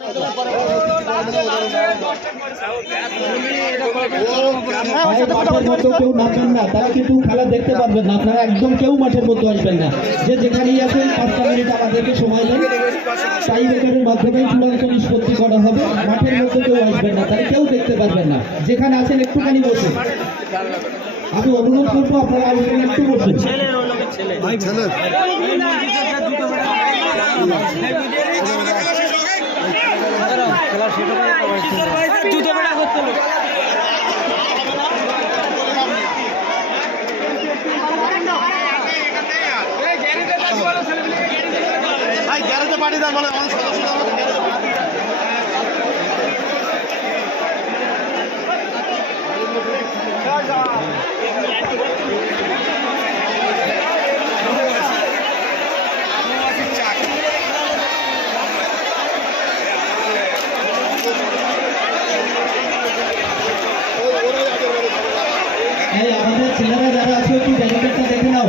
কেউ নাচবেন না, তারা কিন্তু খেলা দেখতে পারবেন না। আপনারা একদম কেউ মাঠের মধ্যে আসবেন না। যে যেখানেই আছেন 5টা মিনিট আমাদেরকে সময় দেন। টাই ব্রেকারের মাধ্যমে চূড়ান্ত নিষ্পত্তি করা হবে। মাঠের মধ্যে কেউ আসবেন না, তারা কেউ দেখতে পারবেন না। যেখানে আছেন একটুখানি বসুন। আমি অনুরোধ করবো আপনারা আসবেন, একটু বসুন। আমাদের ছেলেরা যারা আছে একটু ব্যারিকেডটা দেখে নাও।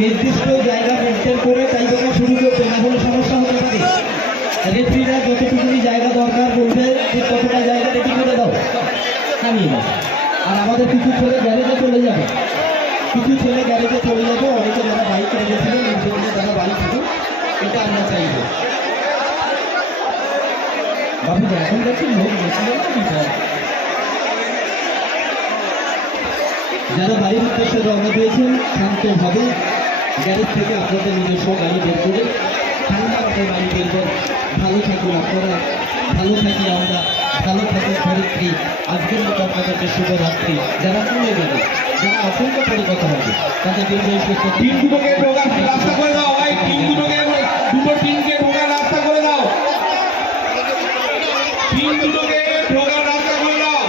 নির্দিষ্ট জায়গা মেনটেন করে টাইব্রেকার শুরু করতে না হলে সমস্যা হতে পারে। রেফারিরা যতটুকুনি জায়গা দরকার বলবে ঠিক ততটা জায়গা রেডি করে দাও, নামিয়ে দাও। আর আমাদের কিছু ছেলে গ্যারেজে চলে যাবে, অনেকে যারা বাইক রেখেছিলেন যারা বাড়ি ছিল, এটা আমরা চাইব। বাবু এখন দেখছেন লোক গেছিলেন না, যারা বাড়ির উদ্দেশ্যে রওনা দিয়েছেন শান্তভাবে গ্যারেজ থেকে আপনাদের নিজস্ব গাড়ি বের করে ঠান্ডা মাথায় বাড়ি বের করে ভালো থাকুন আপনারা, ভালো থাকি আমরা, ভালো থাকুন ধরিত্রী। আজকের মতো আপনাদেরকে শুভরাত্রি। যারা চলে গেলে, যারা আতঙ্ক করে কথা হবে, তাদের দীর্ঘ সুস্থ। টিমগুলোকে রাস্তা করে দাও ভাই, দুটো টিমকে ঢোকার রাস্তা করে দাও, টিমগুলোকে ঢোকার রাস্তা করে দাও।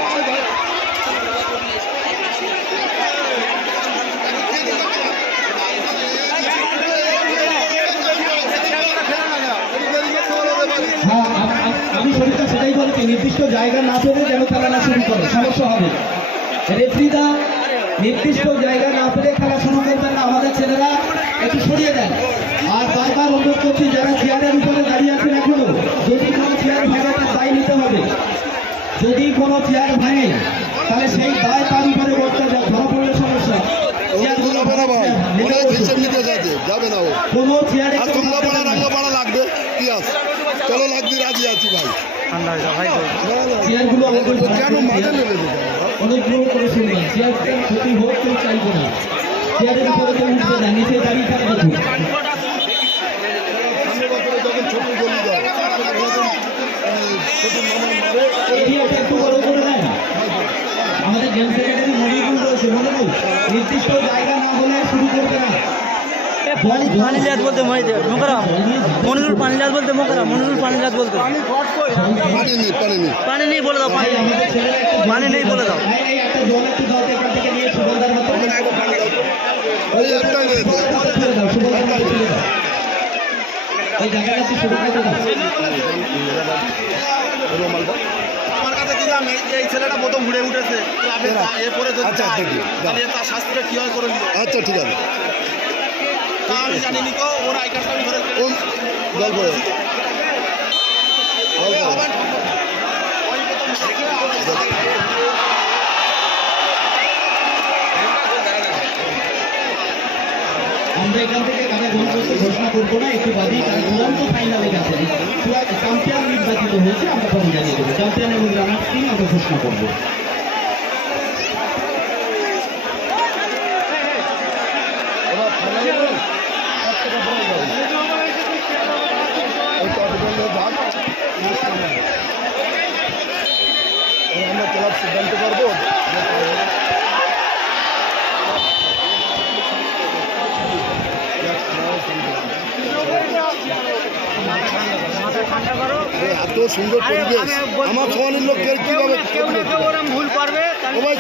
আমি শরীরটা সেটাই বলছি, নির্দিষ্ট জায়গা না পেলে যেন খেলা না শুরু করে, সমস্যা হবে। রেফারিরা নির্দিষ্ট জায়গা না পেলে খেলা শুরু করবেন না। আমাদের ছেলেরা একটু সরিয়ে দেন। আর বারবার অনুরোধ করছি, যারা চেয়ারের উপরে দাঁড়িয়ে আছেন এখনো, যদি কোনো চেয়ার ভাঙে তার দায় নিতে হবে। যদি কোনো চেয়ার ভাঙে তাহলে সেই দায় তার উপরে বসতে ধরা পড়লে সমস্যা। কোনো চেয়ারে লাগবে কি আছে, চলো লাগবে, রাজি আছি ভাই। চেয়ারগুলো কেন মাঝে নেবে অনুগ্রহ করে শুনবেন। চেয়ারটা ক্ষতি হোক কেউ চাইবো না। চেয়ারের উপরে কেউ উঠবে না, নিচে দাঁড়িয়ে থাকবে। একটু বড় করে দেন। আমাদের জেনারেল সেক্রেটারি মনিরুল রয়েছে, নির্দিষ্ট জায়গা না হলে শুরু করবে না। পানিলাত বলতে মোকারাম, মনিরুল পানিলাত বলতে মোকারাম, মনিরুল পানিলাত বলতে পানি নেই বলে দাও, পানি নেই বলে দাও। একটা জল একটু দাও এখান থেকে নিয়ে সুগন্ধার মতো এই জায়গাটা শুরু করতে দাও। আমার কাছে দিলাম, এই ছেলেটা প্রথম ঘুরে উঠেছে, এরপরে তার শাস্তিটা কি হয় করে দিল। আচ্ছা ঠিক আছে, আমি জানিনি তো, ওর আই কার্ডটা আমি ধরে গল্প আমরা এখান থেকে কারা গোল করতে ঘোষণা করবো না, একটু বাদেই তারা চূড়ান্ত ফাইনালে গেছে। চ্যাম্পিয়ন নির্বাচিত হয়েছে, আমরা তখন জানিয়ে দেবো। চ্যাম্পিয়ন এবং রানার্স টিম আমরা ঘোষণা করবো। আমরা ক্লাব সিদ্ধান্ত করবো। এত সুন্দর পরিবেশ, আমার সোহানির লোককে কিভাবে ভুল করবে,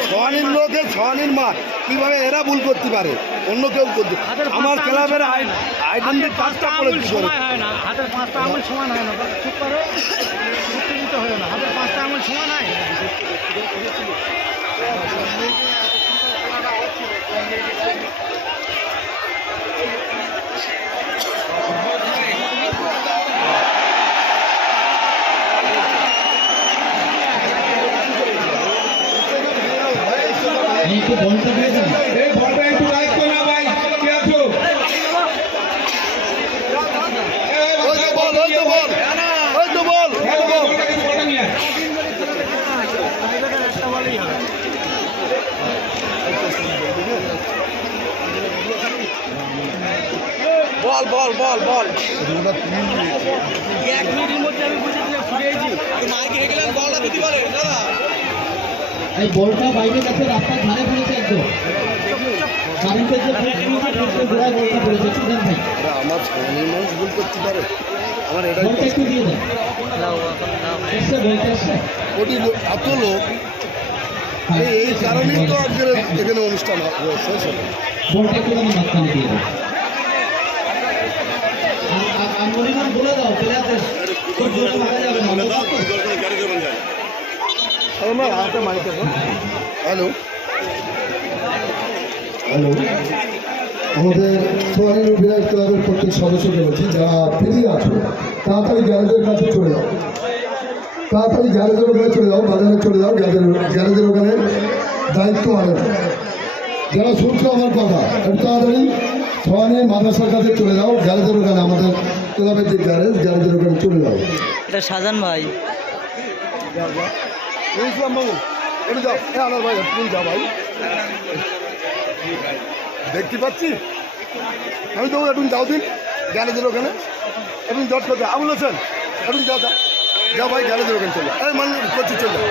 সোহানির লোকের সোহানির মাঠ কিভাবে এরা ভুল করতে পারে, অন্য কেউ করতে। আমার ক্লাবের আইডেন্টি কাজটা করে হাতের 5টা আঙুল সমান হয় না, চুপ করে হয় না, হাতের 5টা আঙুল সমান হয়। একটু বলটা দিয়ে দেন। এই বলটা একটু দায়িত্ব না ভাই, কে আছো? ওই তো বল, ওই তো বল, ওই তো বল, ওই তো বল। বলটা কিন্তু বলটা নিয়ে আয়। প্রাইভেটের একটা বলেই হবে। বল বল বল বল ওটা তুই 1 মিনিটের মধ্যে আমি বুঝে দিলাম ফুরিয়েছি মাইকে হয়ে গেলেন বলটা দিতে বলে দাদা এই বলটা বাইরে কাছে রাস্তার ধারে পড়েছে একদম। কারেন্টের যে পোস্ট গোড়ায় বলটা পড়েছে, একটু দেন ভাই। আরে আমার ছয়নির মানুষ ভুল করতে পারে, আমার এটাই বলটা একটু দিয়ে দেন। এসছে বলতে এসছে। কোটি লোক, এত লোক, এই কারণেই তো আজকের এখানে অনুষ্ঠান শেষ হলো। বলটা একটু আমি মাঝখানে দিয়ে দেন। আর মনিমান বলে দাও প্লেয়ারদের খুব জোরে মারা যাবে না। আমার হাতে মাইকে হ্যালো হ্যালো, আমাদের সোয়ানি বিরাট ক্লাবের প্রত্যেক সদস্যকে বলছি, যারা ফিরে আছো তাড়াতাড়ি গ্যারেজের কাছে চলে যাও, তাড়াতাড়ি গ্যারেজের ওখানে চলে যাও, বাজারে চলে যাও, গ্যারেজের ওখানে দায়িত্ব আনে। যারা শুনছো আমার কথা, একটু তাড়াতাড়ি সোয়ানি মাদ্রাসার কাছে চলে যাও, গ্যারেজের ওখানে, আমাদের ক্লাবের যে গ্যারেজের ওখানে চলে যাও। এটা সাজান ভাই ইসলাম বাবু একটু যাও, হ্যাঁ আনার ভাই তুমি যাও ভাই, দেখতে পাচ্ছি আমি তো একটু যাও দিন গ্যারেজের ওখানে, একটু জট করতে আবুল হোসেন একটু যাও যাও ভাই গ্যারেজের ওখানে চলে, এই মান করছি চলে যাও।